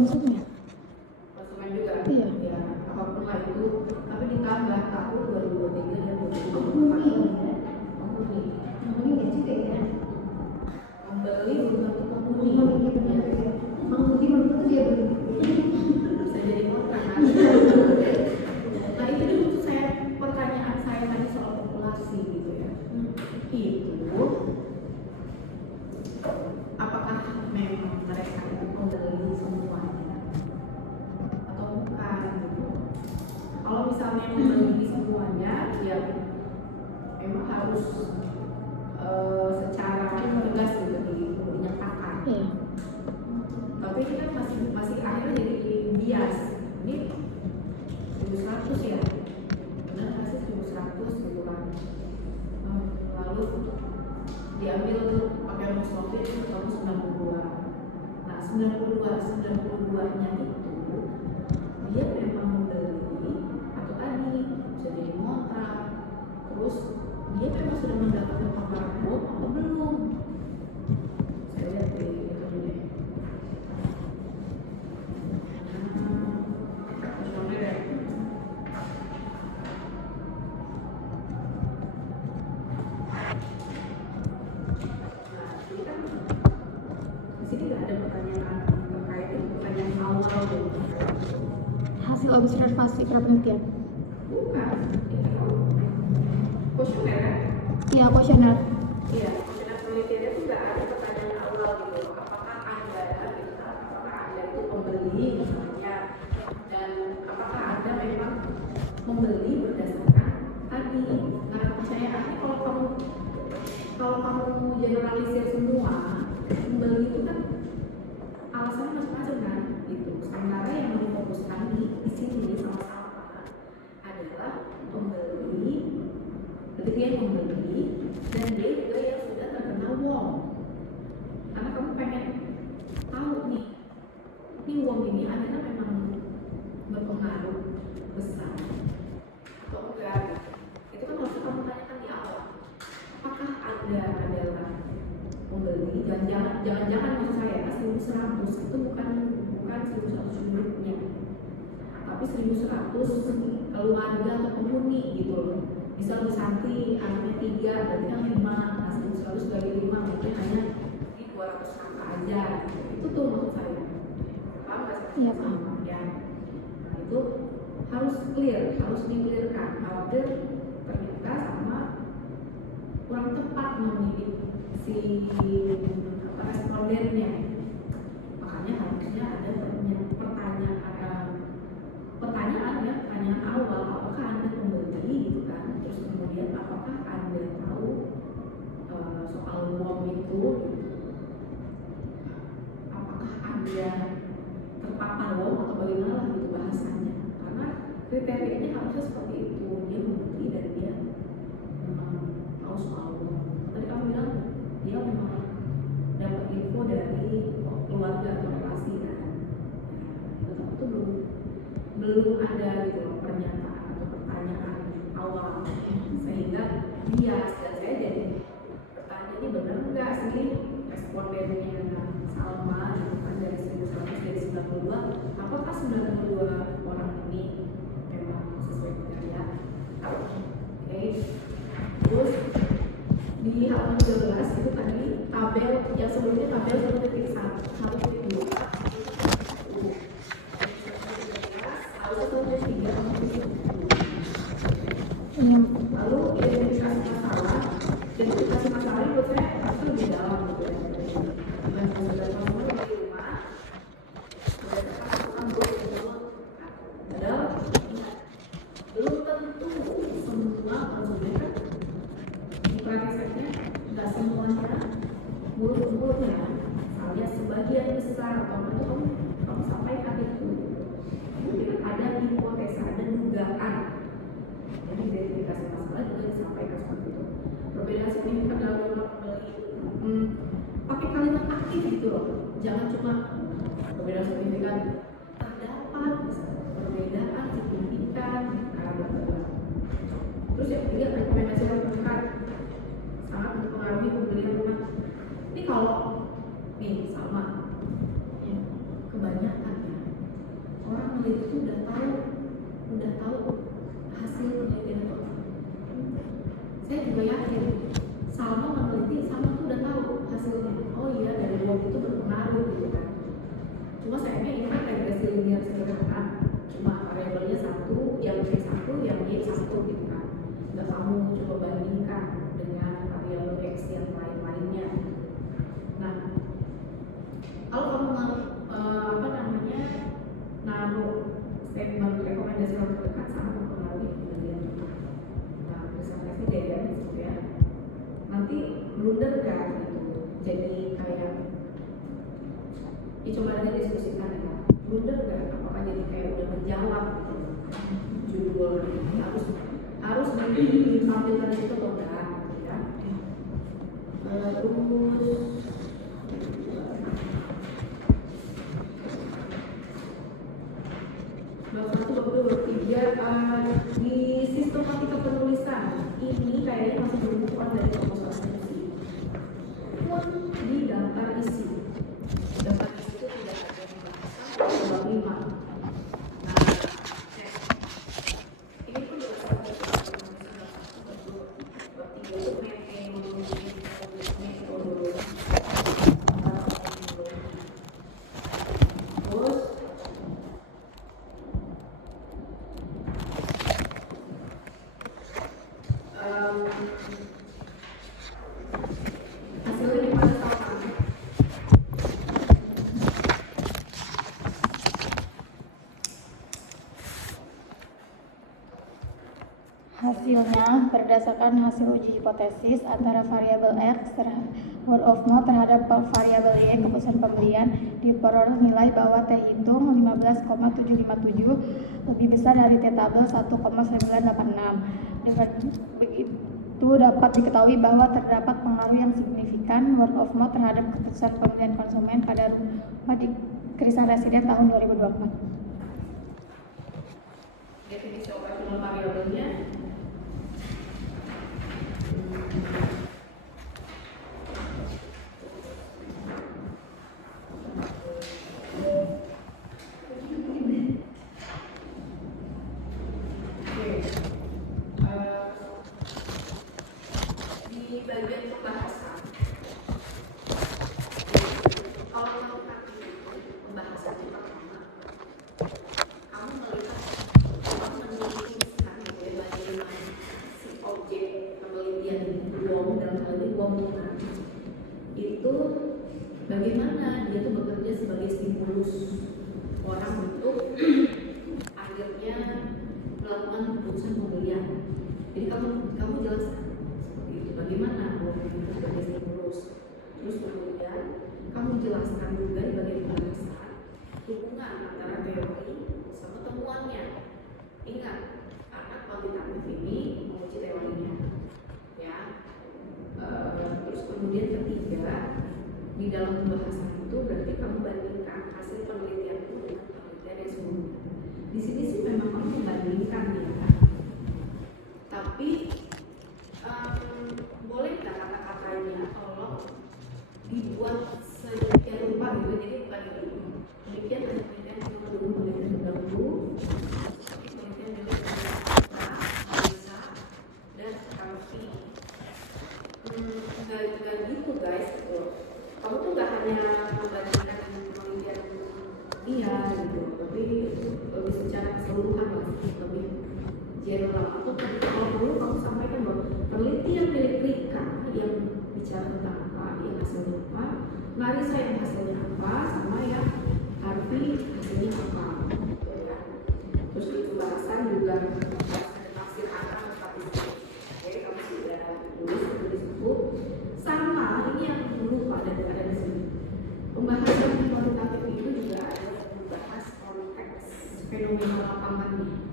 maksudnya? konsumen juga. Iya. Ya, apapun lah itu, tapi ditambah tahun 2023 dan 2024. Penghuni nggak juga ya? Membeli belum tentu penghuni. Penghuni benar ya. Penghuni belum tentu dia beli. Bisa jadi kontrak kan. Nah itu dulu tuh pertanyaan saya tadi soal populasi gitu ya. Itu apakah memang mereka itu membeli semuanya atau bukan gitu. Kalau misalnya membeli semuanya ya memang harus secara tegas gitu dinyatakan. Iya. Tapi ini kan masih akhirnya jadi bias. Ini 1.100 ya, benar nggak sih 1.100 gitu kan. Lalu diambil pakai rumus profit kamu 92. Nah 92 nya itu dia memang membeli atau tadi bisa jadi ngontrak, terus dia memang sudah mendapatkan paparan bom atau belum. Saya lihat di itu dulu. Hasil observasi penelitian. Bukan. Kuesioner kan? Iya, kuesioner. Iya, kuesioner penelitiannya itu nggak ada pertanyaan awal gitu. Apakah Anda, gitu, apakah Anda itu pembeli misalnya, dan apakah Anda memang membeli berdasarkan tadi. Nah, kepercayaan ini kalau kamu generalisir semua, membeli itu kan alasannya macam-macam kan, gitu. Sementara yang difokuskan di sini sama-sama adalah pembeli, ketika dia membeli dan dia juga yang sudah terkena wong. Karena kamu pengen tahu nih, ini wong ini akhirnya memang berpengaruh besar atau enggak. Itu kan harus kamu tanyakan di awal. Apakah Anda adalah pembeli? Jangan-jangan maksud saya 1.100 itu bukan 1.100 unitnya, tapi 1.100 keluarga atau penghuni gitu loh. Misal di Santi anaknya 3, berarti kan 5. Nah 1.100 bagi 5 mungkin hanya di 200 kakak aja. Itu tuh maksud saya. Paham nggak sih? Iya, paham. Ya. Nah, itu harus clear, harus di-clearkan. Khawatir ternyata sama kurang tepat memilih si respondennya. Makanya harusnya ada pertanyaan awal, apakah Anda pembeli gitu kan, terus kemudian apakah Anda tahu soal wong itu, apakah Anda terpapar wong atau bagaimana lah gitu bahasanya. Karena kriterianya harusnya seperti itu, dia membeli dan dia memang tahu soal wong. Tadi kamu bilang dia memang dapat info dari keluarga atau relasi kan. Itu belum ada gitu loh pernyataan atau pertanyaan awal sehingga bias. Dan saya jadi bertanya, ini benar enggak sih respondennya Salma gitu kan, dari 1.100 dari 92, apakah 92 orang ini memang sesuai kriteria? Oke. Terus di halaman 13 itu tadi tabel yang sebelumnya tabel 1.1.2 lalu identifikasi masalah. Identifikasi masalah menurut saya harusnya lebih dalam gitu ya. Dengan pembelajaran kamu di rumah, berdasarkan padahal belum tentu semua konsumen kan di prakteknya nggak semuanya mulut-mulut ya. Misalnya sebagian besar atau itu kamu sampaikan itu. Mungkin ada hipotesa, ada dugaan. Jadi identifikasi masalah juga disampaikan seperti itu. Perbedaan signifikan dalam jumlah pembeli, pakai kalimat aktif gitu loh. Jangan cuma perbedaan signifikan terdapat perbedaan signifikan. Terus yang ketiga rekomendasi terdekat sangat mempengaruhi pembelian rumah. Ini kalau nih sama kebanyakan ya peneliti itu udah tahu hasil penelitian itu apa. Saya juga yakin Salma meneliti, Salma tuh udah tahu hasilnya. Oh iya, dari ruang itu berpengaruh gitu kan. Cuma sayangnya ini kan regresi linear sederhana, cuma variabelnya satu, yang C satu, yang Y satu gitu kan. Nggak kamu coba bandingkan dengan variabel X yang lain-lainnya. Nah, kalau kamu naruh statement rekomendasi orang terdekat sangat mempengaruhi penelitian. Nah, presentasi dari itu ya. Nanti blunder kan gitu. Jadi kayak coba nanti diskusikan ya. Blunder kan? Apakah jadi kayak udah menjawab gitu. Judul harus ditampilkan itu atau enggak ya. Terus bab 1, bab 2, bab 3 di sistematika penulisan ini kayaknya masih berhubungan dari proposal skripsi. Di daftar isi itu tidak ada pembahasan bab 5. Nah, ini pun juga sama bab 3 itu metodologi. Hasilnya berdasarkan hasil uji hipotesis antara variabel X word of mouth terhadap variabel Y keputusan pembelian diperoleh nilai bahwa T hitung 15,757 lebih besar dari T tabel 1,986. Dengan begitu dapat diketahui bahwa terdapat pengaruh yang signifikan word of mouth terhadap keputusan pembelian konsumen pada rumah di Krisan Residen tahun 2024. Definisi operasional variabelnya di bagian pembahasan. Kalau melakukan pembahasan yang pertama, kamu melihat bagaimana si objek penelitian WOM dalam hal ini WOM itu bagaimana dia tuh bekerja sebagai stimulus orang untuk akhirnya melakukan keputusan pembelian. Jadi kamu jelaskan seperti itu bagaimana WOM itu sebagai stimulus. Terus kemudian kamu jelaskan juga di bagian pembahasan hubungan antara teori sama temuannya. Ingat, anak kuantitatif ini menguji teorinya, ya. Terus kemudian ketiga, di dalam pembahasan itu berarti kamu bandingkan hasil penelitian itu dengan penelitian yang sebelumnya. Di sini sih memang kamu membandingkan ya, tapi boleh nggak kata-katanya tolong dibuat sedemikian rupa gitu, jadi bukan itu. Demikian ada penelitian yang dulu, penelitian terdahulu. Enggak gitu guys, gitu. Kamu tuh nggak hanya membandingkan penelitian iya gitu, tapi lebih secara keseluruhan lah, lebih general. Atau kalau dulu kamu sampaikan bahwa penelitian milik Rika yang bicara tentang apa, yang hasilnya apa, Marisa yang hasilnya apa, sama yang Harvey hasilnya apa, gitu ya. Terus di pembahasan juga ada tafsir arah statistik. Oke, kamu sudah tulis disebut. Sama ini yang dulu ada di sini. Pembahasan kuantitatif itu juga ada membahas konteks fenomena lapangannya.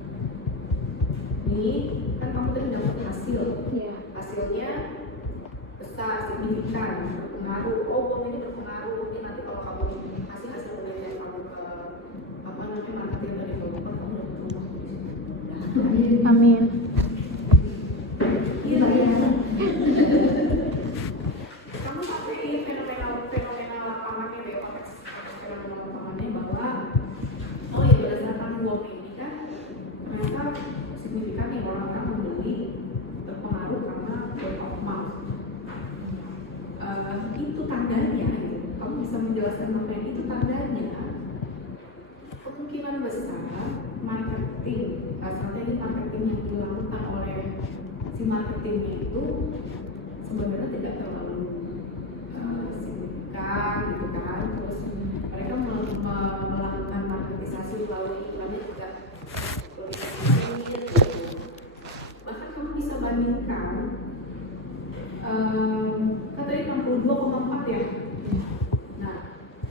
Ini kan kamu tadi dapat hasil, hasilnya besar, signifikan, berpengaruh. Oh, ini berpengaruh. Ini nanti kalau kamu hasil penelitian kamu ke apa namanya marketing dan developer, kamu dapat rumah di sini. Amin. Iya. Kamu sampai fenomena lapangannya ya, konteks fenomena lapangannya bahwa oh ya berdasarkan sebenarnya tidak terlalu signifikan gitu kan. Terus mereka melakukan marketisasi melalui iklannya juga lebih sedikit gitu. Bahkan kamu bisa bandingkan kan tadi 62,4 ya. Nah,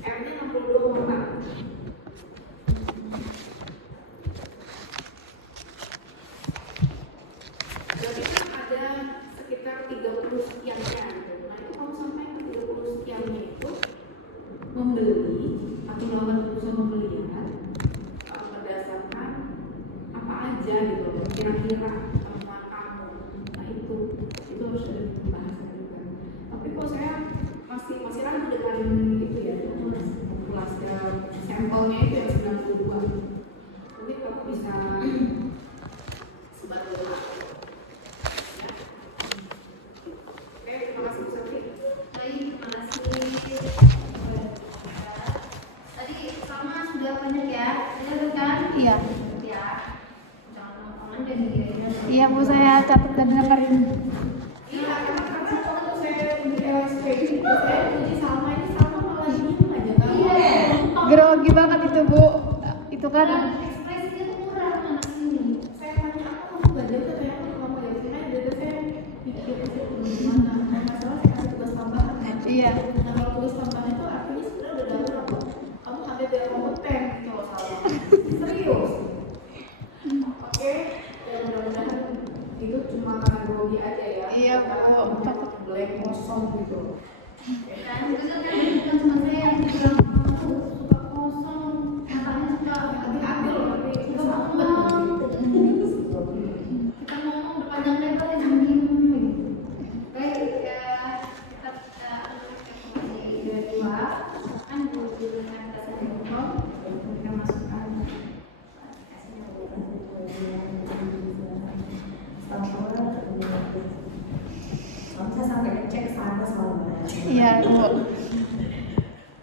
R-nya 62,4. Berarti kan ada sekitar 30 sekiannya gitu. Nah, itu kamu sampai ke 30 sekiannya itu membeli atau melakukan keputusan pembelian berdasarkan apa aja gitu loh, kira-kira temuan kamu. Nah, itu harus ada pembahasan juga. Tapi kok saya masih ragu dengan itu ya, populasi sampelnya itu yang 92. Mungkin kamu bisa sebar dulu. Ya. Oke, terima kasih Bu Santi. Baik, terima kasih. Tadi sama sudah banyak ya, sudah kan? Iya. Ya. Jangan ngomong dan dikira-kira. Iya Bu, saya catat dan dengerin. Iya, karena waktu saya di LSPI saya uji sama ini sama malah diem aja kan? Iya. Grogi banget itu Bu. Itu kan Ekspresinya tuh kurang anak sini. Saya tanya apa kamu gak jauh katanya aku kamu dari sini jadi saya pikir gimana? Kalau nggak salah saya kasih tugas tambahan kan? iya. Nah kalau tugas tambahan itu artinya sebenarnya udah dalam kok. Kamu ada dari kompeten gitu loh salah. Serius. Oke, ya mudah-mudahan itu cuma karena grogi aja ya. Iya, Karena Bu. kamu blank kosong gitu. Dan bener kan bukan cuma saya yang bilang kamu tuh suka kosong, matanya suka Hati-hati loh tapi suka sambet. ngomong. Kita ngomong berpanjang lebar dan diem gitu. Baik, kita kedua kan dengan kita saja kita masukkan saya sampai cek sana soalnya. Iya Bu.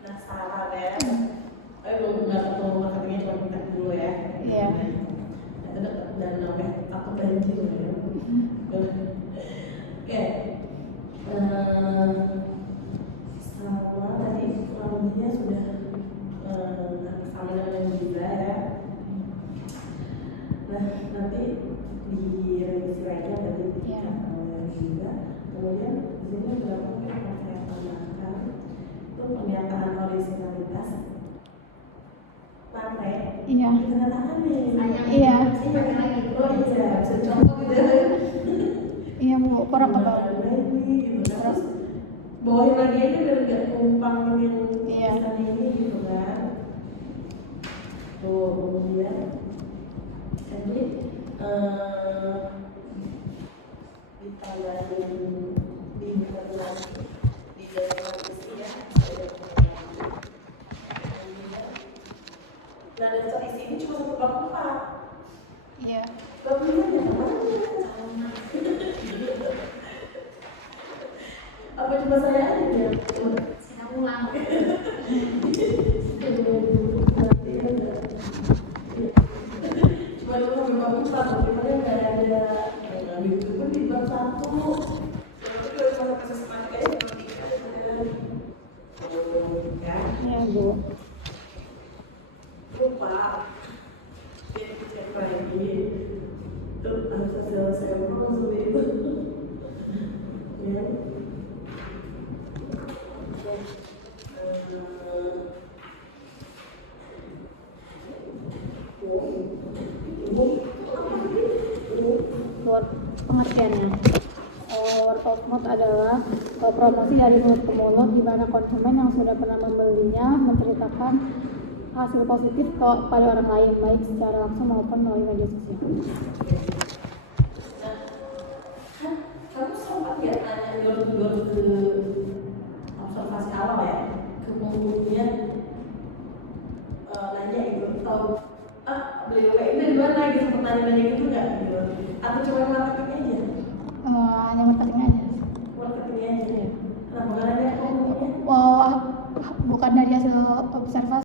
Penasaran ya. Belum nggak ketemu marketingnya cuma minta dulu ya. Iya. Itu dan sampai takut banjir ya. Oke. Sama tadi kurang lebihnya sudah sama dengan juga ya. Nah nanti di revisi lainnya tadi Iya. juga. Kemudian di sini juga mungkin akan saya tambahkan itu pernyataan originalitas materai. Iya. Tanda tangan nih. Iya. Oh iya, bisa contoh gitu ya. Iya Bu, kurang ke bawah. Gitu kan. Terus bawahin lagi aja biar nggak numpang yang Iya. tulisan ini gitu kan. Tuh kemudian jadi ditambahin di dalam isi ya. Nah daftar isi ini cuma 1 bab 4. Iya. Bab 5 nya mana? Apa cuma saya aja ya? saya ulang. Cuma dulu sampai bab 4, tapi mana nggak ada itu pun di bab 1. Tapi kalau sama kasus matematika ya bab 3 ada. Kan? Iya Bu. Lupa. Dia cek lagi. Terus harus selesai langsung itu. Ya. Buat pengertiannya, word of mouth adalah promosi dari mulut ke mulut di mana konsumen yang sudah pernah membelinya menceritakan hasil positif kepada orang lain baik secara langsung maupun melalui media sosial. Kamu sempat ya tanya door ke observasi awal ya, kemudian nanya itu tahu beli WP itu dari mana gitu, pertanyaan gitu nggak gitu, atau cuma marketing aja? Hanya marketing aja. Marketing aja. Kenapa nggak ada komunikasinya? Wah, bukan dari hasil observasi.